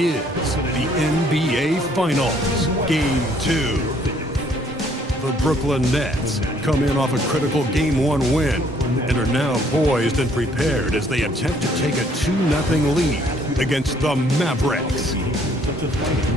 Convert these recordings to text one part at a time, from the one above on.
is the NBA Finals, Game 2. The Brooklyn Nets come in off a critical Game 1 win and are now poised and prepared as they attempt to take a 2-0 lead against the Mavericks.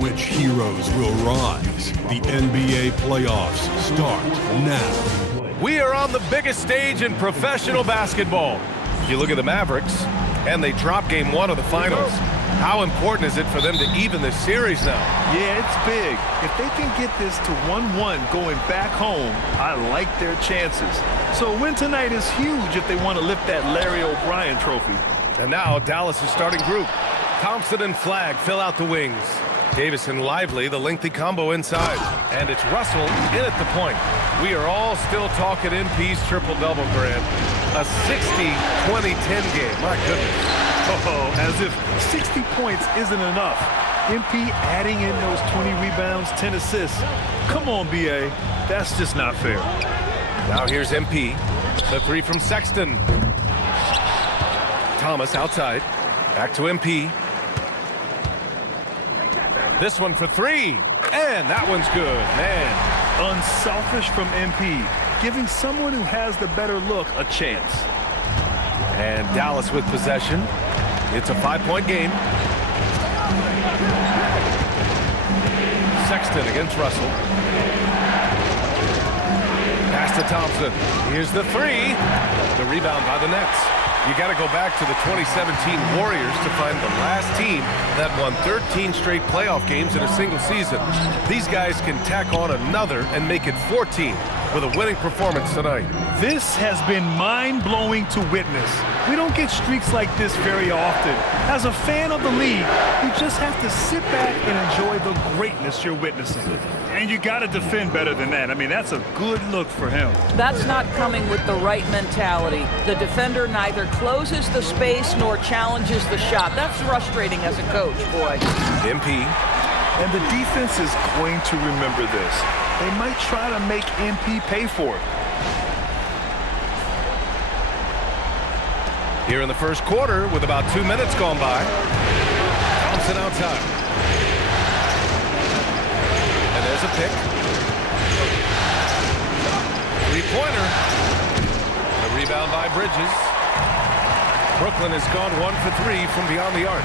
Which heroes will rise? The NBA playoffs start now. We are on the biggest stage in professional basketball. You look at the Mavericks, and they drop Game 1 of the Finals. How important is it for them to even this series now? Yeah, it's big. If they can get this to 1-1 going back home, I like their chances. So a win tonight is huge if they want to lift that Larry O'Brien trophy. And now Dallas' starting group. Thompson and Flagg fill out the wings. Davis and Lively, the lengthy combo inside. And it's Russell in at the point. We are all still talking MP's triple-double, Grant. A 60-20-10 game, my goodness. Oh, as if 60 points isn't enough. MP adding in those 20 rebounds, 10 assists. Come on, BA. That's just not fair. Now here's MP. The three from Sexton. Thomas outside. Back to MP. This one for three. And that one's good, man. Unselfish from MP, giving someone who has the better look a chance. And Dallas with possession. It's a 5-point game. Sexton against Russell. Pass to Thompson. Here's the three. The rebound by the Nets. You got to go back to the 2017 Warriors to find the last team that won 13 straight playoff games in a single season. These guys can tack on another and make it 14 with a winning performance tonight. This has been mind-blowing to witness. We don't get streaks like this very often. As a fan of the league, you just have to sit back and enjoy the greatness you're witnessing. And you got to defend better than that. I mean, that's a good look for him. That's not coming with the right mentality. The defender neither closes the space nor challenges the shot. That's frustrating as a coach, boy. MP. And the defense is going to remember this. They might try to make MP pay for it. Here in the first quarter, with about 2 minutes gone by. Thompson outside. And there's a pick. Three-pointer. A rebound by Bridges. Brooklyn has gone 1 for 3 from beyond the arc.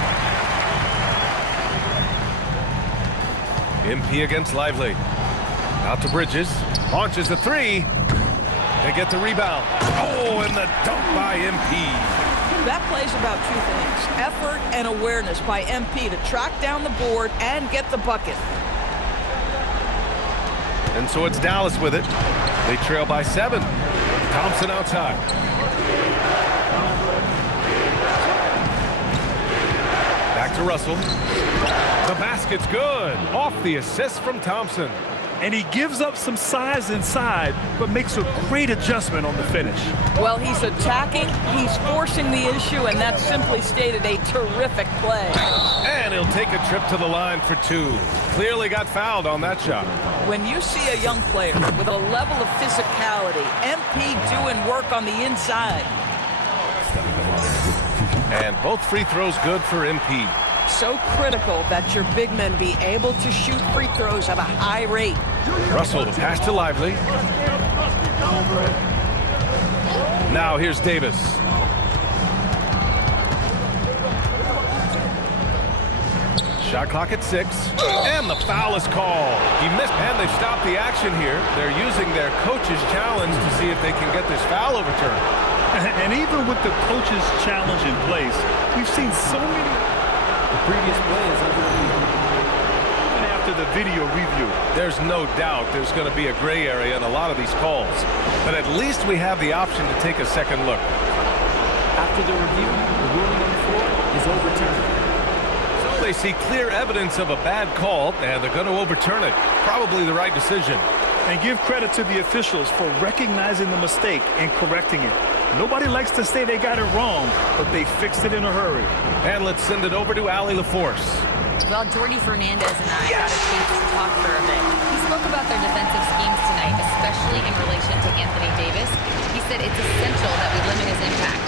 MP against Lively. Out to Bridges. Launches a three. They get the rebound. Oh, and the dunk by MP. That plays about two things. Effort and awareness by MP to track down the board and get the bucket. And so it's Dallas with it. They trail by 7. Thompson outside. Back to Russell. The basket's good. Off the assist from Thompson. And he gives up some size inside, but makes a great adjustment on the finish. Well, he's attacking, he's forcing the issue, and that's simply stated a terrific play. And he'll take a trip to the line for 2. Clearly got fouled on that shot. When you see a young player with a level of physicality, MP doing work on the inside. And both free throws good for MP. So critical that your big men be able to shoot free throws at a high rate. Russell, the pass to Lively. Now here's Davis. Shot clock at 6. And the foul is called. He missed, and they've stopped the action here. They're using their coach's challenge to see if they can get this foul overturned. And even with the coach's challenge in place, we've seen so many... The previous play is under review. Even after the video review. There's no doubt there's going to be a gray area in a lot of these calls. But at least we have the option to take a second look. After the review, the ruling on the floor is overturned. So they see clear evidence of a bad call, and they're going to overturn it. Probably the right decision. And give credit to the officials for recognizing the mistake and correcting it. Nobody likes to say they got it wrong, but they fixed it in a hurry. And let's send it over to Allie LaForce. Well, Jordy Fernandez and I got a chance to talk for a bit. He spoke about their defensive schemes tonight, especially in relation to Anthony Davis. He said it's essential that we limit his impact.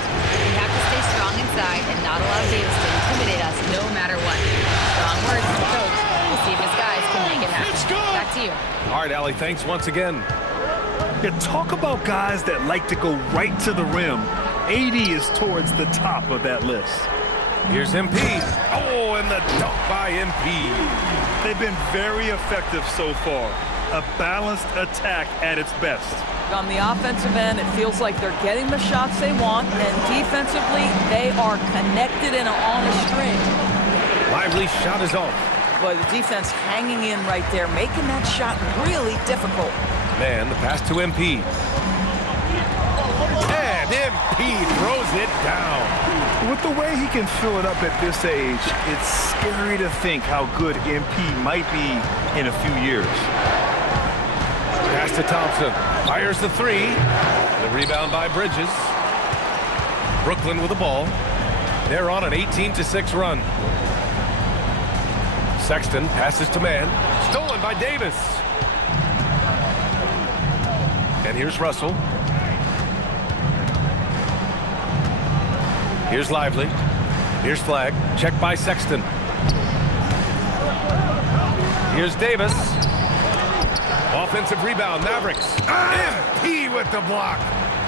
We have to stay strong inside and not allow Davis to intimidate us no matter what. Strong All right, Allie, thanks once again. Yeah, talk about guys that like to go right to the rim. AD is towards the top of that list. Here's MP. Oh, and the dunk by MP. They've been very effective so far. A balanced attack at its best. On the offensive end, it feels like they're getting the shots they want, and defensively, they are connected and on a string. Lively shot is off. Boy, the defense hanging in right there, making that shot really difficult. Man, the pass to MP. And MP throws it down. With the way he can fill it up at this age, it's scary to think how good MP might be in a few years. Pass to Thompson. Fires the three. The rebound by Bridges. Brooklyn with the ball. They're on an 18-6 run. Sexton passes to man. Stolen by Davis. And here's Russell. Here's Lively. Here's Flag. Check by Sexton. Here's Davis. Offensive rebound, Mavericks. MP with the block.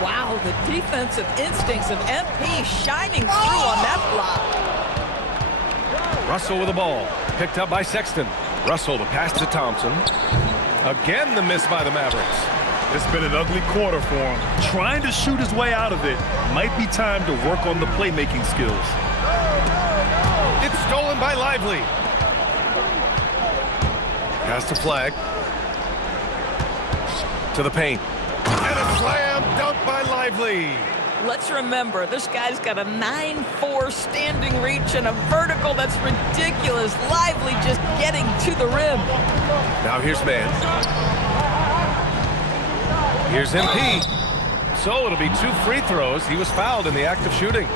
Wow, the defensive instincts of MP shining through on that block. Russell with the ball. Picked up by Sexton. Russell, the pass to Thompson. Again, the miss by the Mavericks. It's been an ugly quarter for him. Trying to shoot his way out of it. Might be time to work on the playmaking skills. It's stolen by Lively. Pass to Flag. To the paint. And a slam dunk by Lively. Let's remember, this guy's got a 9'4" standing reach and a vertical that's ridiculous. Lively just getting to the rim. Now here's man. Here's MP. So it'll be 2 free throws. He was fouled in the act of shooting.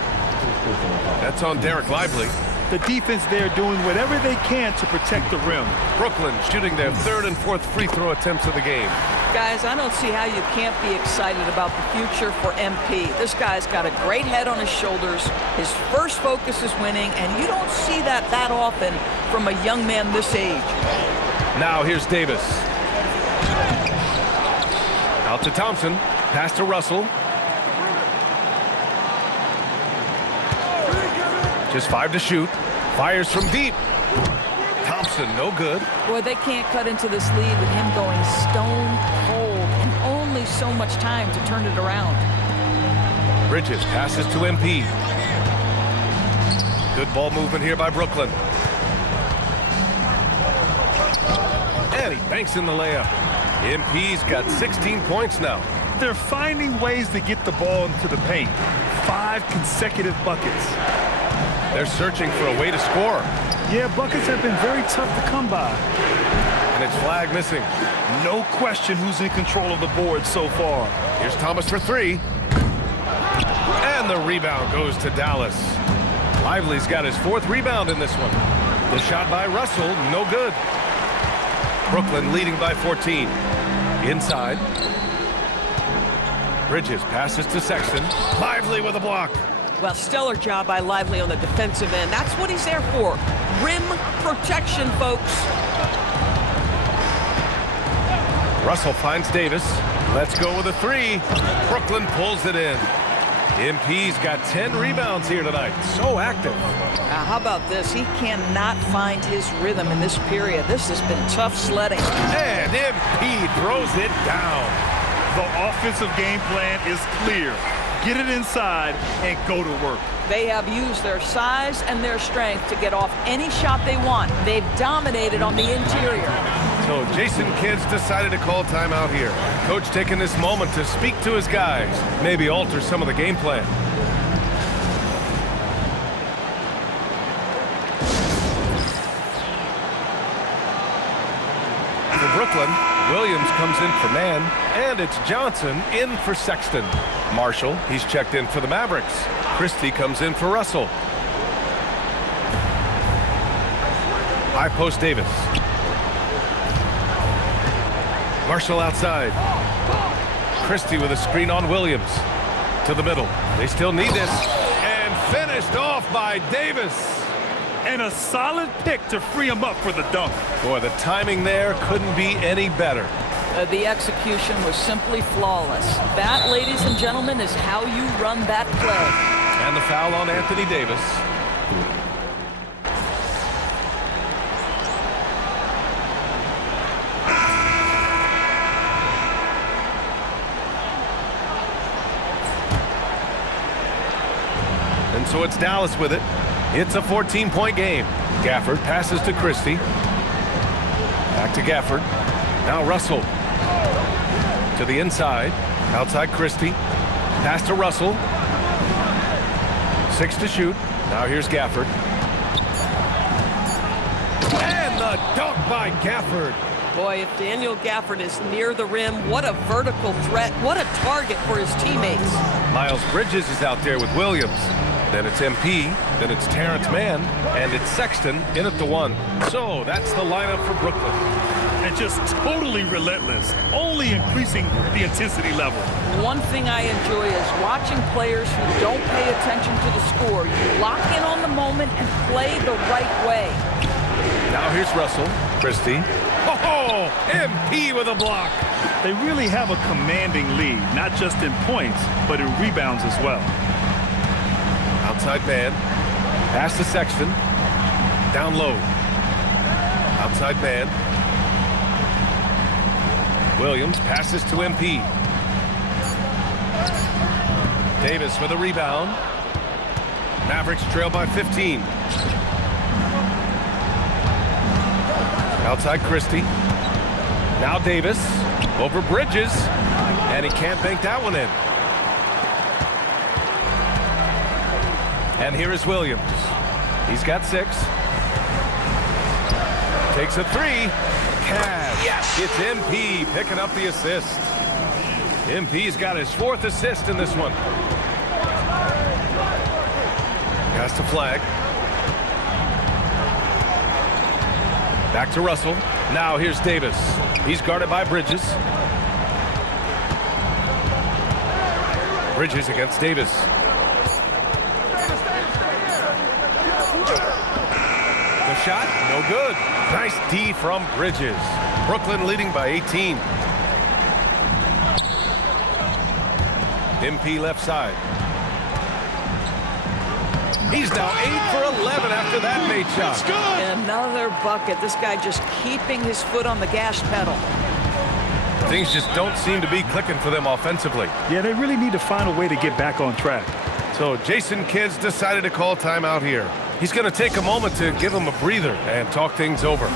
That's on Derek Lively. The defense there doing whatever they can to protect the rim. Brooklyn shooting their 3rd and 4th free throw attempts of the game. Guys, I don't see how you can't be excited about the future for MP. This guy's got a great head on his shoulders. His first focus is winning, and you don't see that often from a young man this age. Now here's Davis. Out to Thompson. Pass to Russell. Just 5 to shoot. Fires from deep. Thompson, no good. Boy, they can't cut into this lead with him going stone cold and only so much time to turn it around. Bridges passes to MP. Good ball movement here by Brooklyn. And he banks in the layup. MP's got 16 points now. They're finding ways to get the ball into the paint. 5 consecutive buckets. They're searching for a way to score. Yeah, buckets have been very tough to come by. And it's Flag missing. No question who's in control of the board so far. Here's Thomas for 3. And the rebound goes to Dallas. Lively's got his 4th rebound in this one. The shot by Russell, no good. Brooklyn leading by 14. Inside. Bridges passes to Sexton. Lively with a block. Well, stellar job by Lively on the defensive end. That's what he's there for. Rim protection, folks. Russell finds Davis. Let's go with a 3. Brooklyn pulls it in. MP's got 10 rebounds here tonight. So active. How about this? He cannot find his rhythm in this period. This has been tough sledding. And MP throws it down. The offensive game plan is clear. Get it inside and go to work. They have used their size and their strength to get off any shot they want. They've dominated on the interior. So Jason Kidd's decided to call timeout here. Coach taking this moment to speak to his guys, maybe alter some of the game plan. For Brooklyn, Williams comes in for man, and it's Johnson in for Sexton. Marshall, he's checked in for the Mavericks. Christie comes in for Russell. High post Davis. Marshall outside. Christie with a screen on Williams. To the middle. They still need this. And finished off by Davis. And a solid pick to free him up for the dunk. Boy, the timing there couldn't be any better. The execution was simply flawless. That, ladies and gentlemen, is how you run that play. And the foul on Anthony Davis. And so it's Dallas with it. It's a 14-point game. Gafford passes to Christie. Back to Gafford. Now Russell. To the inside. Outside Christie. Pass to Russell. 6 to shoot. Now here's Gafford. And the dunk by Gafford. Boy, if Daniel Gafford is near the rim, what a vertical threat. What a target for his teammates. Miles Bridges is out there with Williams. Then it's MP, then it's Terrence Mann, and it's Sexton in at the 1. So that's the lineup for Brooklyn. And just totally relentless, only increasing the intensity level. One thing I enjoy is watching players who don't pay attention to the score. You lock in on the moment and play the right way. Now here's Russell. Christie. Oh, MP with a block. They really have a commanding lead, not just in points, but in rebounds as well. Outside man. Pass to Sexton. Down low. Outside man. Williams passes to MP. Davis with a rebound. Mavericks trail by 15. Outside Christie. Now Davis over Bridges. And he can't bank that one in. And here is Williams. He's got 6. Takes a 3. Cash. Yes. It's MP picking up the assist. MP's got his 4th assist in this one. Has to flag. Back to Russell. Now here's Davis. He's guarded by Bridges. Bridges against Davis. The shot, no good. Nice D from Bridges. Brooklyn leading by 18. MP left side. He's now 8 for 11 after that made shot. Another bucket. This guy just keeping his foot on the gas pedal. Things just don't seem to be clicking for them offensively. Yeah, they really need to find a way to get back on track. So Jason Kidd's decided to call timeout here. He's going to take a moment to give him a breather and talk things over.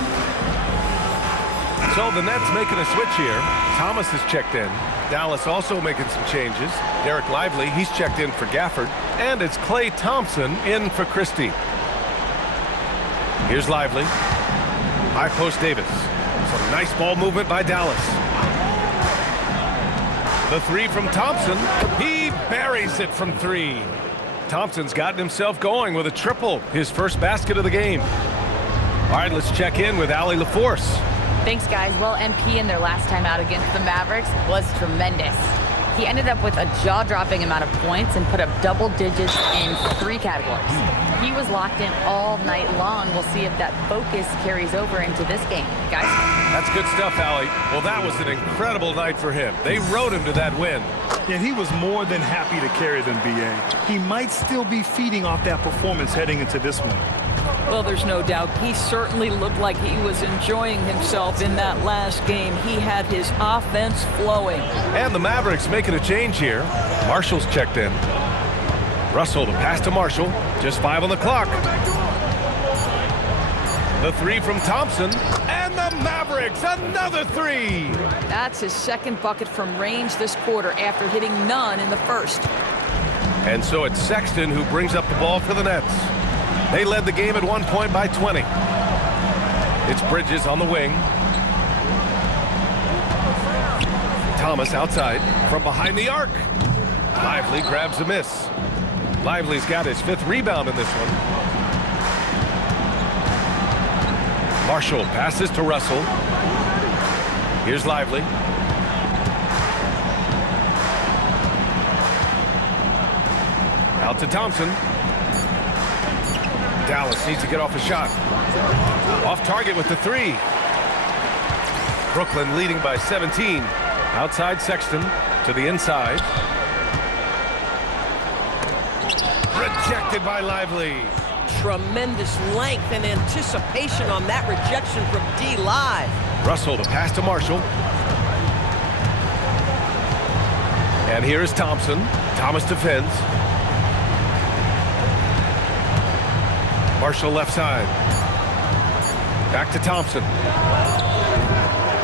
So the Nets making a switch here. Thomas has checked in. Dallas also making some changes. Derek Lively, he's checked in for Gafford. And it's Klay Thompson in for Christie. Here's Lively. High post Davis. Some nice ball movement by Dallas. The 3 from Thompson. He buries it from 3. Thompson's gotten himself going with a triple, his first basket of the game. All right, let's check in with Allie LaForce. Thanks, guys. Well, MP in their last time out against the Mavericks was tremendous. He ended up with a jaw-dropping amount of points and put up double digits in 3 categories. He was locked in all night long. We'll see if that focus carries over into this game. Guys? That's good stuff, Allie. Well, that was an incredible night for him. They rode him to that win. Yeah, he was more than happy to carry them, B.A. He might still be feeding off that performance heading into this one. Well, there's no doubt. He certainly looked like he was enjoying himself in that last game. He had his offense flowing. And the Mavericks making a change here. Marshall's checked in. Russell, the pass to Marshall. Just 5 on the clock. The 3 from Thompson. And the Mavericks, another 3. That's his 2nd bucket from range this quarter after hitting none in the first. And so it's Sexton who brings up the ball for the Nets. They led the game at 1 point by 20. It's Bridges on the wing. Thomas outside from behind the arc. Lively grabs a miss. Lively's got his 5th rebound in this one. Marshall passes to Russell. Here's Lively. Out to Thompson. Dallas needs to get off a shot. Off target with the 3. Brooklyn leading by 17. Outside Sexton to the inside. Rejected by Lively. Tremendous length and anticipation on that rejection from D. Live. Russell to pass to Marshall. And here is Thompson. Thomas defends. Marshall left side. Back to Thompson.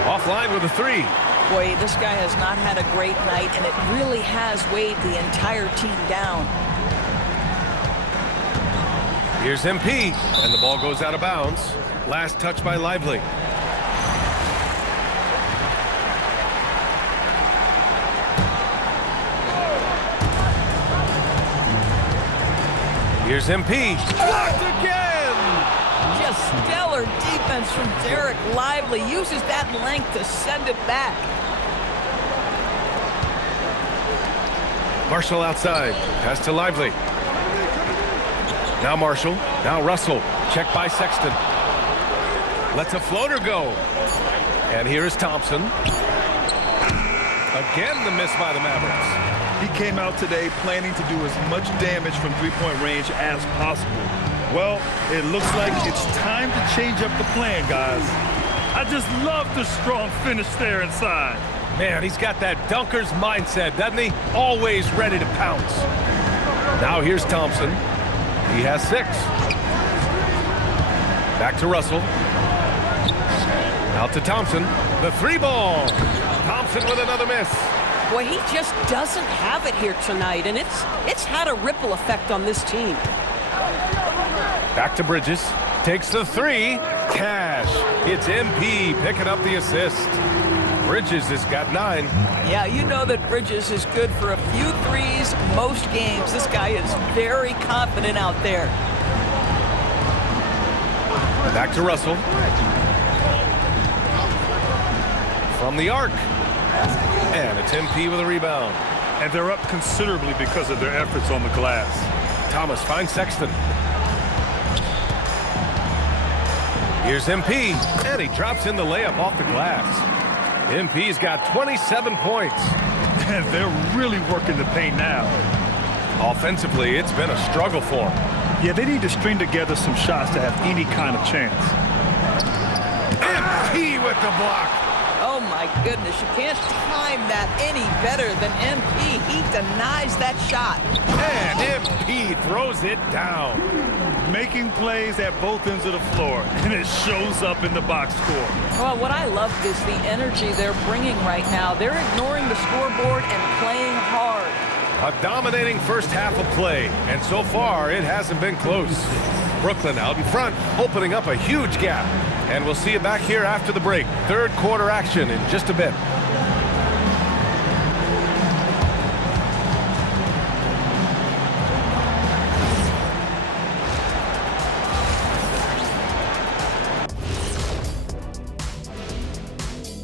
Offline with a three. Boy, this guy has not had a great night, and it really has weighed the entire team down. Here's MP, and the ball goes out of bounds. Last touch by Lively. Here's MP. Blocked again! Just stellar defense from Derek Lively. Uses that length to send it back. Marshall outside. Pass to Lively. Now Marshall. Now Russell. Check by Sexton. Lets a floater go. And here is Thompson. Again, the miss by the Mavericks. He came out today planning to do as much damage from three-point range as possible. Well, it looks like it's time to change up the plan, guys. I just love the strong finish there inside. Man, he's got that dunker's mindset, doesn't he? Always ready to pounce. Now here's Thompson. He has 6. Back to Russell. Out to Thompson. The 3-ball. Thompson with another miss. Boy, he just doesn't have it here tonight, and it's had a ripple effect on this team. Back to Bridges. Takes the 3. Cash. It's MP picking up the assist. Bridges has got 9. Yeah, you know that Bridges is good for a few threes most games. This guy is very confident out there. Back to Russell. From the arc. And it's MP with a rebound. And they're up considerably because of their efforts on the glass. Thomas finds Sexton. Here's MP, and he drops in the layup off the glass. MP's got 27 points. And they're really working the paint now. Offensively, it's been a struggle for them. Yeah, they need to string together some shots to have any kind of chance. MP with the block. Oh, my goodness. You can't time that any better than MP. He denies that shot. And MP throws it down. Making plays at both ends of the floor, and it shows up in the box score. Well, what I love is the energy they're bringing right now. They're ignoring the scoreboard and playing hard. A dominating first half of play, and so far it hasn't been close. Brooklyn out in front, opening up a huge gap. And we'll see you back here after the break. Third quarter action in just a bit.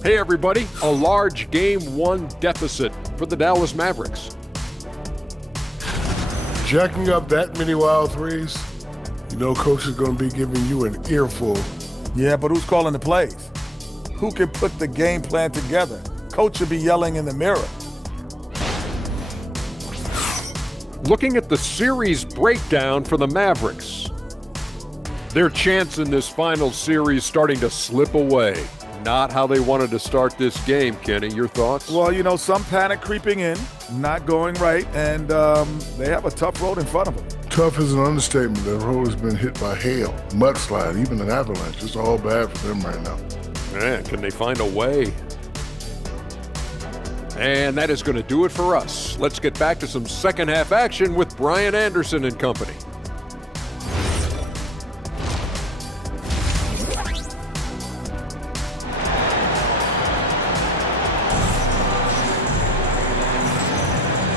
Hey everybody, a large Game 1 deficit for the Dallas Mavericks. Jacking up that many wild threes, you know Coach is going to be giving you an earful. Yeah, but who's calling the plays? Who can put the game plan together? Coach should be yelling in the mirror. Looking at the series breakdown for the Mavericks. Their chance in this final series starting to slip away. Not how they wanted to start this game, Kenny. Your thoughts? Well, you know, some panic creeping in, not going right, and they have a tough road in front of them. Tough is an understatement. The road has been hit by hail, mudslide, even an avalanche. It's all bad for them right now. Man, can they find a way? And that is going to do it for us. Let's get back to some second half action with Brian Anderson and company.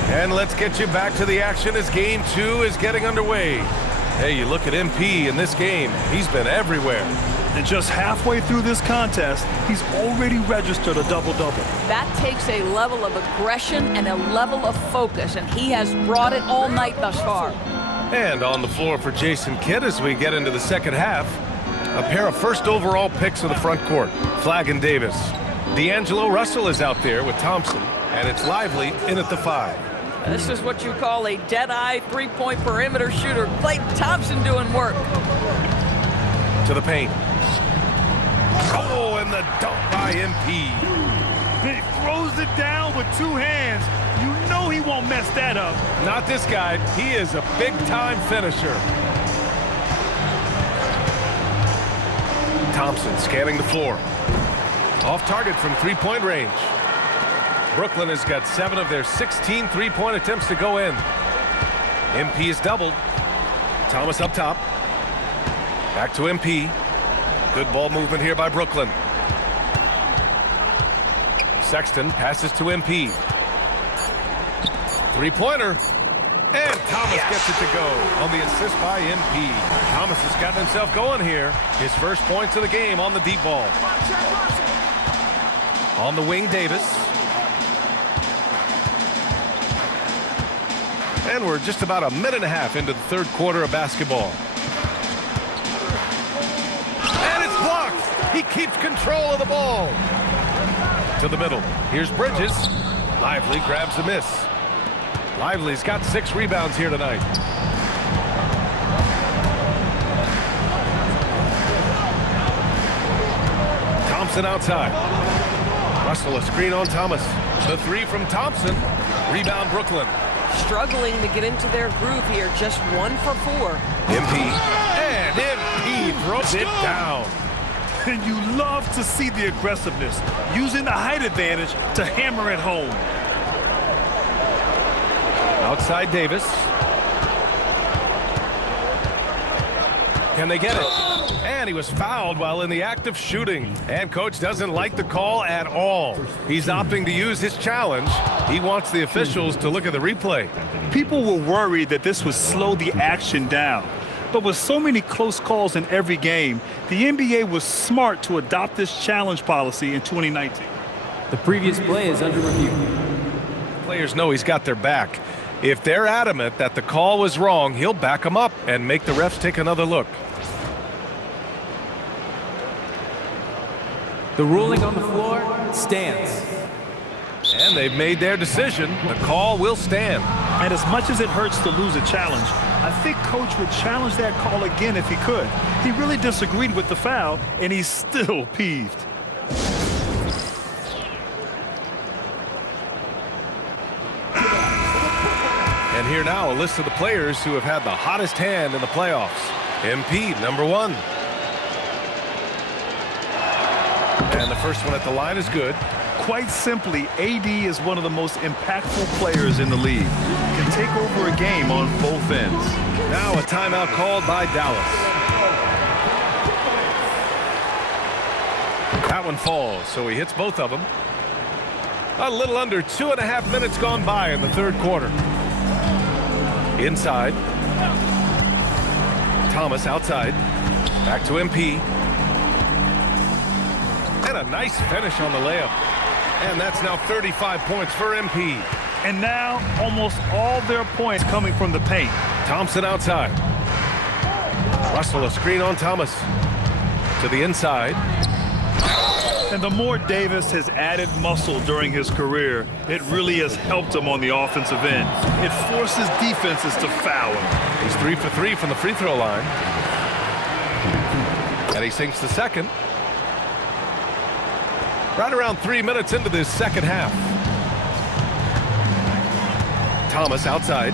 And let's get you back to the action as Game 2 is getting underway. Hey, you look at MP in this game, he's been everywhere. And just halfway through this contest, he's already registered a double-double. That takes a level of aggression and a level of focus, and he has brought it all night thus far. And on the floor for Jason Kidd as we get into the second half, a pair of first overall picks of the front court, Flagg and Davis. D'Angelo Russell is out there with Thompson, and it's Lively in at the 5. This is what you call a dead-eye three-point perimeter shooter. Klay Thompson doing work. To the paint. Oh, and the dunk by MP. He throws it down with two hands. You know he won't mess that up. Not this guy. He is a big-time finisher. Thompson scanning the floor. Off target from three-point range. Brooklyn has got 7 of their 16 three-point attempts to go in. MP is doubled. Thomas up top. Back to MP. Good ball movement here by Brooklyn. Sexton passes to MP. Three-pointer. And Thomas gets it to go on the assist by MP. Thomas has gotten himself going here. His first points of the game on the deep ball. On the wing, Davis. And we're just about a minute and a half into the third quarter of basketball. And it's blocked. He keeps control of the ball. To the middle. Here's Bridges. Lively grabs the miss. Lively's got 6 rebounds here tonight. Thompson outside. Russell a screen on Thomas. The 3 from Thompson. Rebound Brooklyn. Struggling to get into their groove here. Just 1 for 4. MP. And MP throws it down. And you love to see the aggressiveness, using the height advantage to hammer it home. Outside Davis. Can they get it? And he was fouled while in the act of shooting. And coach doesn't like the call at all. He's opting to use his challenge. He wants the officials to look at the replay. People were worried that this would slow the action down. But with so many close calls in every game, the NBA was smart to adopt this challenge policy in 2019. The previous play is under review. Players know he's got their back. If they're adamant that the call was wrong, he'll back them up and make the refs take another look. The ruling on the floor stands. And they've made their decision. The call will stand. And as much as it hurts to lose a challenge, I think coach would challenge that call again if he could. He really disagreed with the foul, and he's still peeved. And here now, a list of the players who have had the hottest hand in the playoffs. MP, number 1. And the first one at the line is good. Quite simply, AD is one of the most impactful players in the league. Can take over a game on both ends. Now a timeout called by Dallas. That one falls, so he hits both of them. A little under 2.5 minutes gone by in the third quarter. Inside. Thomas outside. Back to MP. And a nice finish on the layup. And that's now 35 points for MP. And now almost all their points coming from the paint. Thompson outside. Russell a screen on Thomas. To the inside. And the more Davis has added muscle during his career, it really has helped him on the offensive end. It forces defenses to foul him. He's 3 for 3 from the free throw line. And he sinks the second. Right around 3 minutes into this second half. Thomas outside.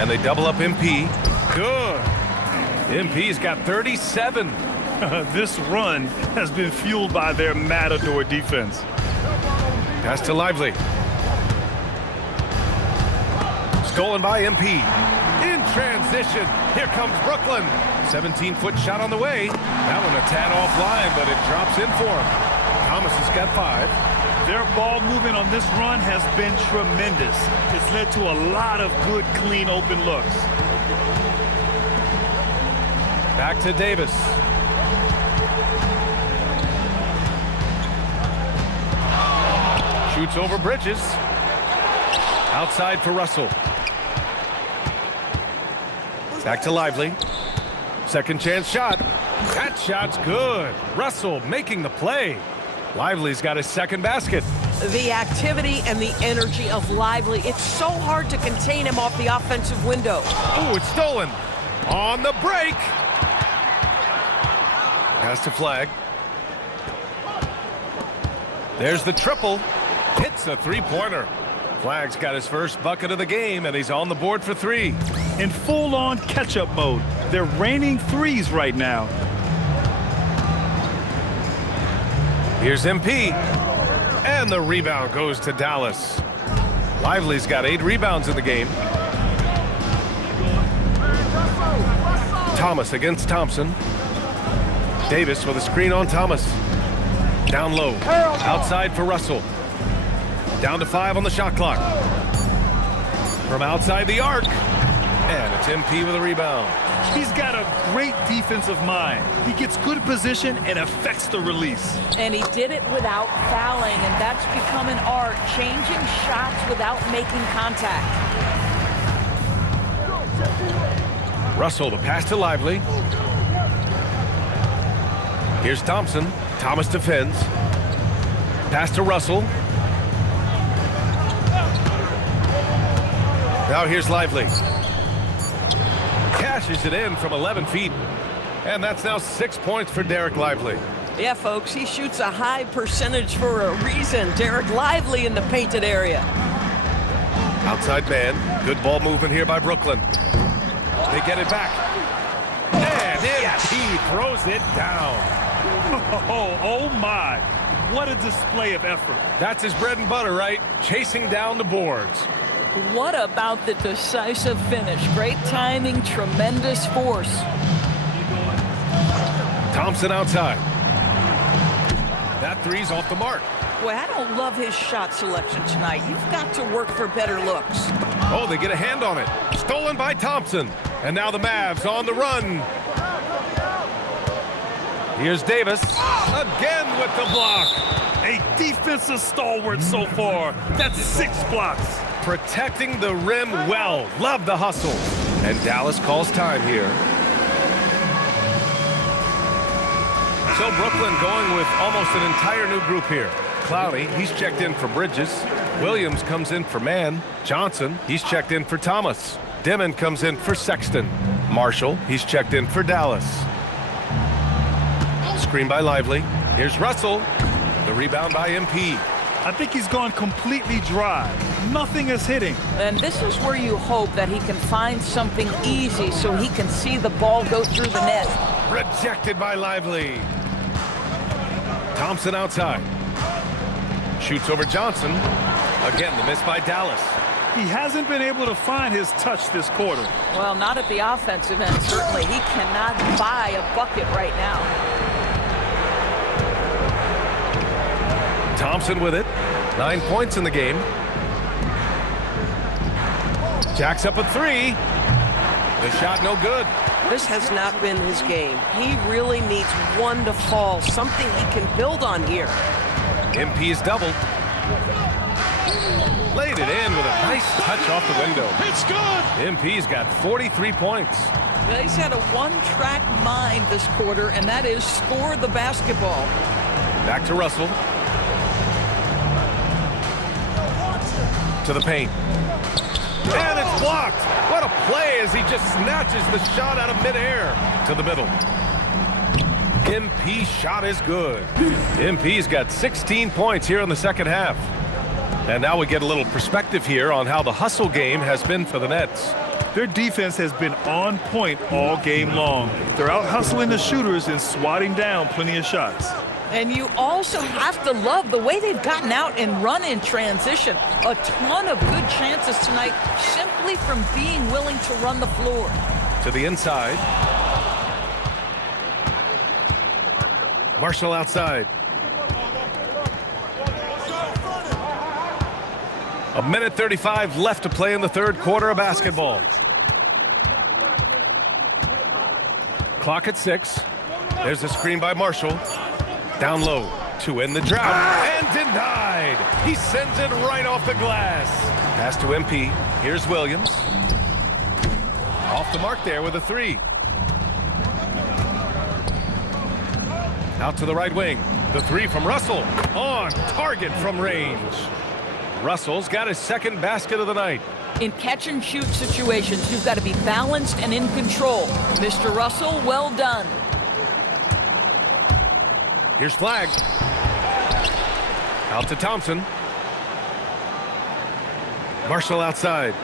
And they double up MP. Good. MP's got 37. This run has been fueled by their matador defense. Pass to Lively. Stolen by MP. In transition. Here comes Brooklyn. 17-foot shot on the way. That one a tad offline, but it drops in for him. Thomas has got 5. Their ball movement on this run has been tremendous. It's led to a lot of good, clean, open looks. Back to Davis. Shoots over Bridges. Outside for Russell. Back to Lively. Second chance shot. That shot's good. Russell making the play. Lively's got his second basket. The activity and the energy of Lively, it's so hard to contain him off the offensive window. Oh, it's stolen. On the break. Pass to Flag. There's the triple. Hits a three-pointer. Flag's got his first bucket of the game, and he's on the board for three. In full-on catch-up mode. They're raining threes right now. Here's MP. And the rebound goes to Dallas. Lively's got 8 rebounds in the game. Thomas against Thompson. Davis with a screen on Thomas. Down low. Outside for Russell. Down to 5 on the shot clock. From outside the arc. And it's MP with a rebound. He's got a great defensive mind. He gets good position and affects the release. And he did it without fouling, and that's become an art, changing shots without making contact. Russell, the pass to Lively. Here's Thompson. Thomas defends. Pass to Russell. Now here's Lively. Cashes it in from 11 feet. And that's now 6 points for Derek Lively. Yeah, folks, he shoots a high percentage for a reason. Derek Lively in the painted area. Outside man. Good ball movement here by Brooklyn. They get it back. And he throws it down. Oh my. What a display of effort. That's his bread and butter, right? Chasing down the boards. What about the decisive finish? Great timing, tremendous force. Thompson outside. That three's off the mark. Boy, I don't love his shot selection tonight. You've got to work for better looks. Oh, they get a hand on it. Stolen by Thompson. And now the Mavs on the run. Here's Davis. Again with the block. A defensive stalwart so far. That's 6 blocks. Protecting the rim well. Love the hustle. And Dallas calls time here. So Brooklyn going with almost an entire new group here. Clowney, he's checked in for Bridges. Williams comes in for Mann. Johnson, he's checked in for Thomas. Dimon comes in for Sexton. Marshall, he's checked in for Dallas. Screen by Lively. Here's Russell. The rebound by MP. I think he's gone completely dry. Nothing is hitting. And this is where you hope that he can find something easy so he can see the ball go through the net. Rejected by Lively. Thompson outside. Shoots over Johnson. Again, the miss by Dallas. He hasn't been able to find his touch this quarter. Well, not at the offensive end, certainly. He cannot buy a bucket right now. Thompson with it. 9 points in the game. Jacks up a three. The shot no good. This has not been his game. He really needs one to fall, something he can build on here. MP's doubled. Laid it in with a nice touch off the window. It's good. MP's got 43 points. Well, he's had a one-track mind this quarter, and that is score the basketball. Back to Russell. To the paint. And it's blocked. What a play as he just snatches the shot out of midair to the middle. MP's shot is good. MP's got 16 points here in the second half. And now we get a little perspective here on how the hustle game has been for the Nets. Their defense has been on point all game long. They're out hustling the shooters and swatting down plenty of shots. And you also have to love the way they've gotten out and run in transition. A ton of good chances tonight simply from being willing to run the floor. To the inside. Marshall outside. A minute 35 left to play in the third quarter of basketball. Clock at 6. There's a screen by Marshall. Down low to end the drought. And denied. He sends it right off the glass. Pass to MP. Here's Williams. Off the mark there with a three. Out to the right wing. The three from Russell. On target from range. Russell's got his second basket of the night. In catch-and-shoot situations, you've got to be balanced and in control. Mr. Russell, well done. Here's Flagg. Out to Thompson. Marshall outside.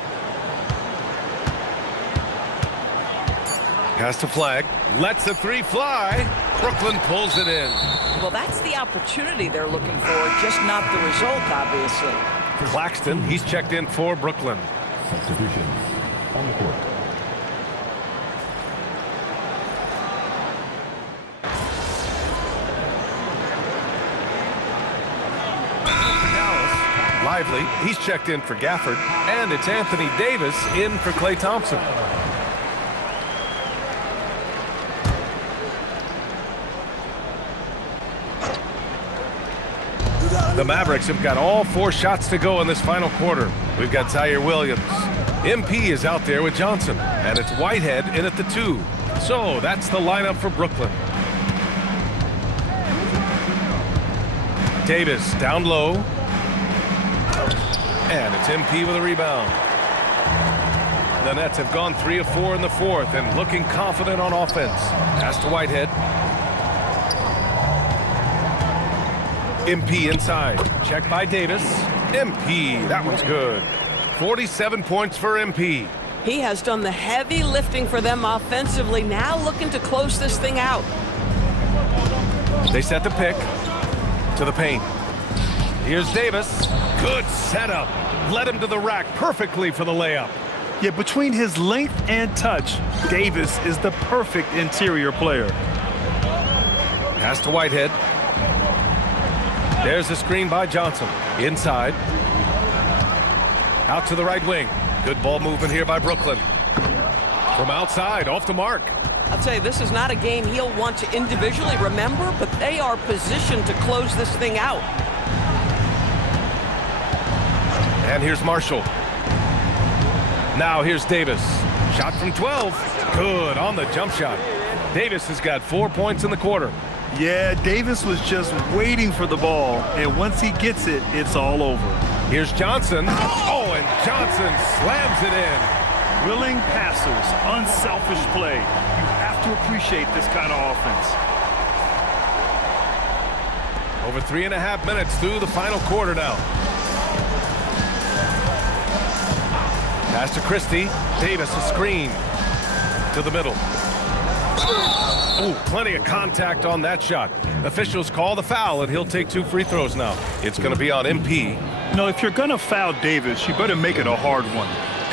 Pass to Flagg. Lets the three fly. Brooklyn pulls it in. Well, that's the opportunity they're looking for, just not the result, obviously. Claxton, he's checked in for Brooklyn. Substitutions on the court. Lively, he's checked in for Gafford, and it's Anthony Davis in for Klay Thompson. The Mavericks have got all 4 shots to go in this final quarter. We've got Zaire Williams. MP is out there with Johnson, and it's Whitehead in at the 2. So that's the lineup for Brooklyn. Davis down low. And it's MP with a rebound. The Nets have gone 3 of 4 in the fourth and looking confident on offense. Pass to Whitehead. MP inside. Check by Davis. MP, that one's good. 47 points for MP. He has done the heavy lifting for them offensively, now looking to close this thing out. They set the pick to the paint. Here's Davis. Good setup. Led him to the rack perfectly for the layup. Yeah, between his length and touch, Davis is the perfect interior player. Pass to Whitehead. There's a screen by Johnson. Inside. Out to the right wing. Good ball movement here by Brooklyn. From outside, off the mark. I'll tell you, this is not a game he'll want to individually remember, but they are positioned to close this thing out. And here's Marshall. Now here's Davis. Shot from 12. Good on the jump shot. Davis has got 4 points in the quarter. Yeah, Davis was just waiting for the ball, and once he gets it, it's all over. Here's Johnson. Oh, and Johnson slams it in. Willing passers, unselfish play. You have to appreciate this kind of offense. Over 3.5 minutes through the final quarter now. Pass to Christie. Davis a screen to the middle. Ooh, plenty of contact on that shot. Officials call the foul, and he'll take 2 free throws now. It's going to be on MP. No, if you're going to foul Davis, you better make it a hard one.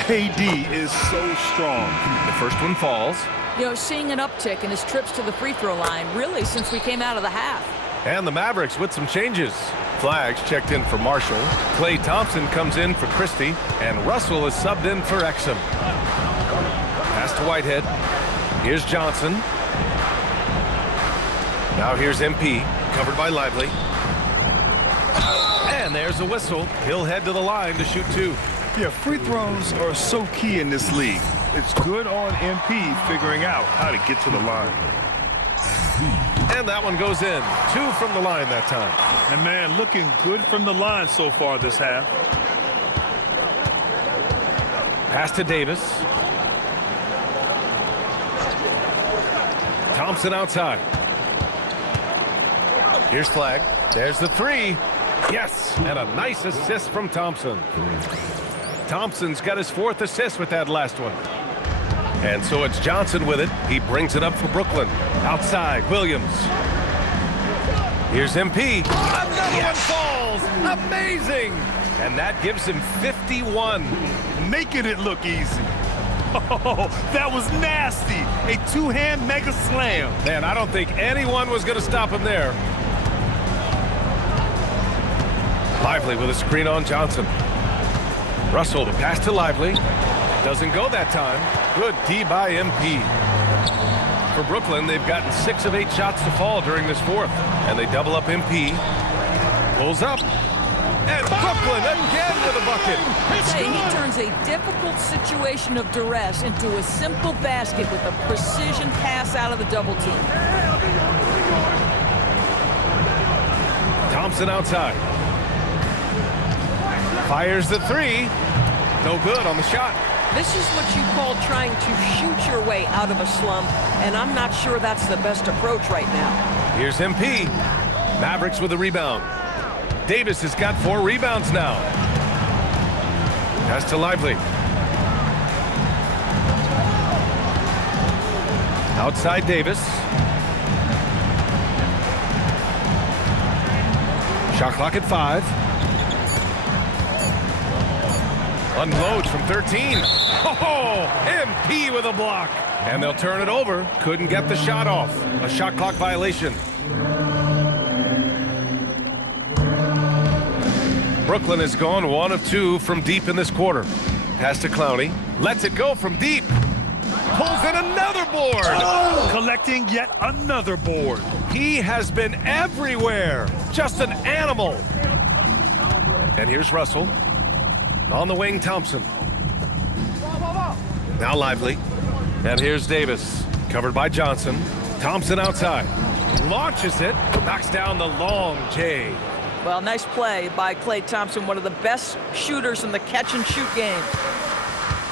AD is so strong. The first one falls. You know, seeing an uptick in his trips to the free throw line, really, since we came out of the half. And the Mavericks with some changes. Flaggs checked in for Marshall. Klay Thompson comes in for Christie. And Russell is subbed in for Exum. Pass to Whitehead. Here's Johnson. Now here's MP, covered by Lively. And there's a whistle. He'll head to the line to shoot 2. Yeah, free throws are so key in this league. It's good on MP figuring out how to get to the line. And that one goes in. 2 from the line that time. And man, looking good from the line so far this half. Pass to Davis. Thompson outside. Here's Flagg. There's the 3. Yes, and a nice assist from Thompson. Thompson's got his 4th assist with that last one. And so it's Johnson with it. He brings it up for Brooklyn. Outside, Williams. Here's MP. Another one falls. Amazing. And that gives him 51. Making it look easy. Oh, that was nasty. A 2-hand mega slam. Man, I don't think anyone was going to stop him there. Lively with a screen on Johnson. Russell, the pass to Lively. Doesn't go that time. Good D by MP. For Brooklyn, they've gotten 6 of 8 shots to fall during this fourth. And they double up MP. Pulls up. And Brooklyn again with a bucket. He turns a difficult situation of duress into a simple basket with a precision pass out of the double team. Thompson outside. Fires the three. No good on the shot. This is what you call trying to shoot your way out of a slump, and I'm not sure that's the best approach right now. Here's MP. Mavericks with a rebound. Davis has got 4 rebounds now. Pass to Lively. Outside Davis. Shot clock at 5. Unloads from 13. Oh, MP with a block. And they'll turn it over. Couldn't get the shot off. A shot clock violation. Brooklyn has gone 1 of 2 from deep in this quarter. Pass to Clowney. Lets it go from deep. Pulls in another board. Collecting yet another board. He has been everywhere. Just an animal. And here's Russell. On the wing, Thompson. Now Lively. And here's Davis. Covered by Johnson. Thompson outside. Launches it. Knocks down the long J. Well, nice play by Klay Thompson, one of the best shooters in the catch-and-shoot game.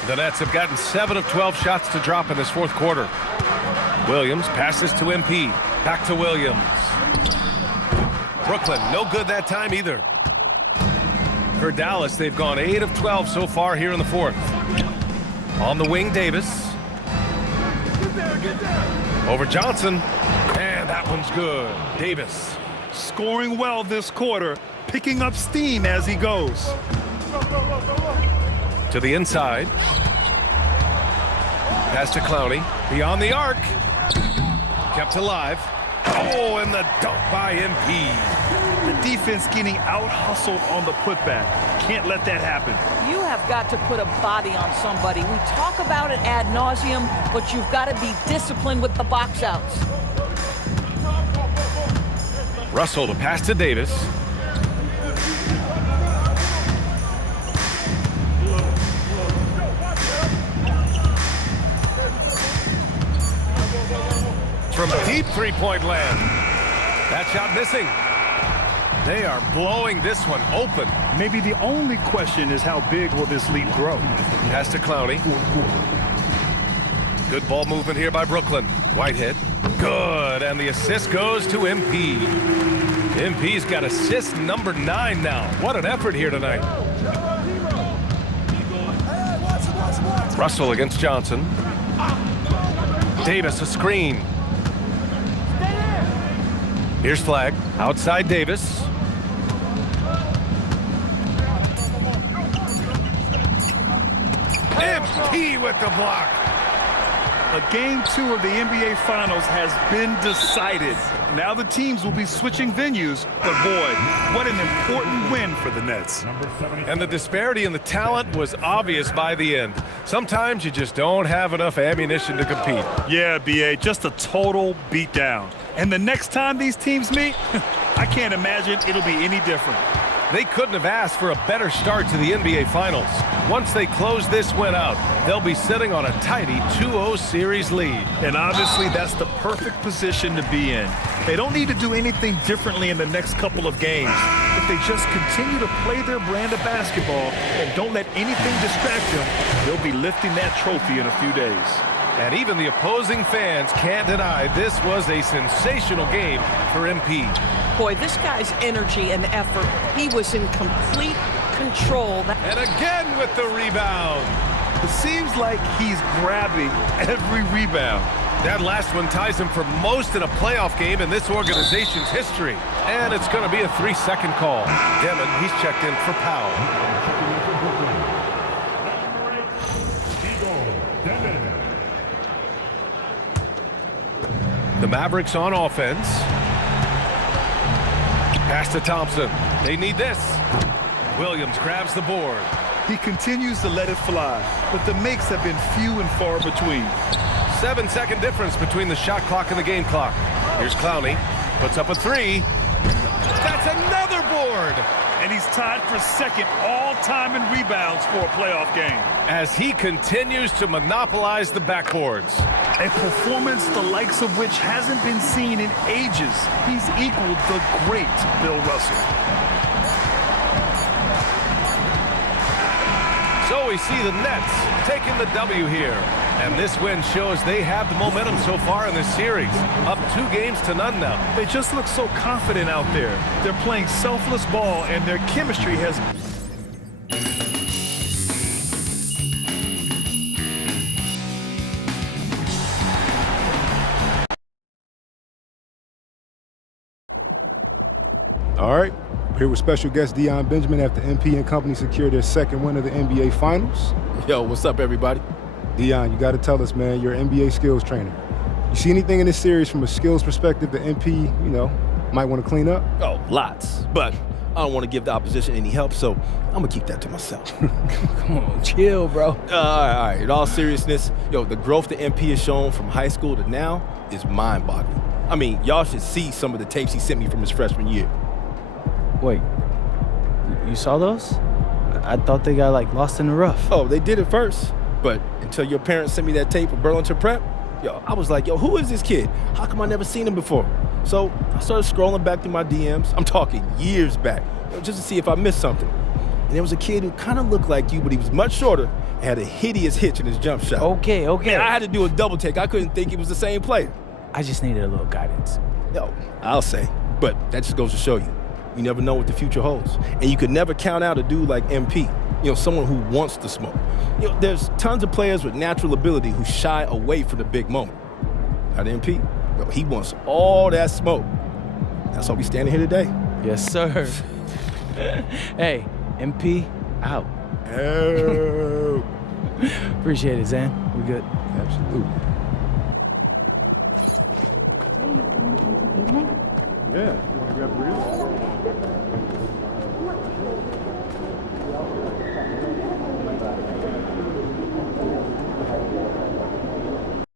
The Nets have gotten 7 of 12 shots to drop in this 4th quarter. Williams passes to MP. Back to Williams. Brooklyn, no good that time either. For Dallas, they've gone 8 of 12 so far here in the 4th. On the wing, Davis. Over Johnson. And that one's good. Davis. Scoring well this quarter, picking up steam as he goes. To the inside. Pass to Clowney. Beyond the arc. Kept alive. Oh, and the dunk by MP. The defense getting out-hustled on the putback. Can't let that happen. You have got to put a body on somebody. We talk about it ad nauseum, but you've got to be disciplined with the box outs. Russell to pass to Davis. From deep three-point land. That shot missing. They are blowing this one open. Maybe the only question is how big will this lead grow? Pass to Clowney. Good ball movement here by Brooklyn. Whitehead. Good, and the assist goes to MP. MP's got assist number 9 now. What an effort here tonight. Russell against Johnson. Davis a screen. Here's Flag. Outside Davis. MP with the block. Game 2 of the NBA Finals has been decided. Now the teams will be switching venues, but boy, what an important win for the Nets. And the disparity in the talent was obvious by the end. Sometimes you just don't have enough ammunition to compete. Yeah, BA, just a total beatdown. And the next time these teams meet, I can't imagine it'll be any different. They couldn't have asked for a better start to the NBA Finals. Once they close this win out, they'll be sitting on a tidy 2-0 series lead. And obviously, that's the perfect position to be in. They don't need to do anything differently in the next couple of games. If they just continue to play their brand of basketball and don't let anything distract them, they'll be lifting that trophy in a few days. And even the opposing fans can't deny this was a sensational game for MP. Boy, this guy's energy and effort, he was in complete control. And again with the rebound. It seems like he's grabbing every rebound. That last one ties him for most in a playoff game in this organization's history. And it's going to be a 3-second call. Demon, he's checked in for Powell. The Mavericks on offense. Pass to Thompson. They need this. Williams grabs the board. He continues to let it fly, but the makes have been few and far between. 7-second difference between the shot clock and the game clock. Here's Clowney. Puts up a 3. That's another board. And he's tied for second all-time in rebounds for a playoff game. As he continues to monopolize the backboards. A performance the likes of which hasn't been seen in ages. He's equaled the great Bill Russell. So we see the Nets taking the W here. And this win shows they have the momentum so far in this series. Up 2-0 now. They just look so confident out there. They're playing selfless ball, and their chemistry has... All right, we're here with special guest Deion Benjamin after MP and company secured their second win of the NBA Finals. Yo, what's up, everybody? Deion, you got to tell us, man, you're an NBA skills trainer. You see anything in this series from a skills perspective that MP, might want to clean up? Oh, lots. But I don't want to give the opposition any help, so I'm going to keep that to myself. Come on, chill, bro. All right. In all seriousness, the growth that MP has shown from high school to now is mind-boggling. I mean, y'all should see some of the tapes he sent me from his freshman year. Wait, you saw those? I thought they got, lost in the rough. Oh, they did it first. But until your parents sent me that tape of Burlington Prep, I was like, who is this kid? How come I never seen him before? So I started scrolling back through my DMs. I'm talking years back, just to see if I missed something. And there was a kid who kind of looked like you, but he was much shorter and had a hideous hitch in his jump shot. Okay. Man, I had to do a double take. I couldn't think he was the same player. I just needed a little guidance. I'll say. But that just goes to show you. You never know what the future holds. And you could never count out a dude like MP, someone who wants to smoke. There's tons of players with natural ability who shy away from the big moment. Not MP. He wants all that smoke. That's why we standing here today. Yes, sir. Hey, MP, out. Oh. Appreciate it, Zan. We good? Absolutely. Yeah, you want to grab the real?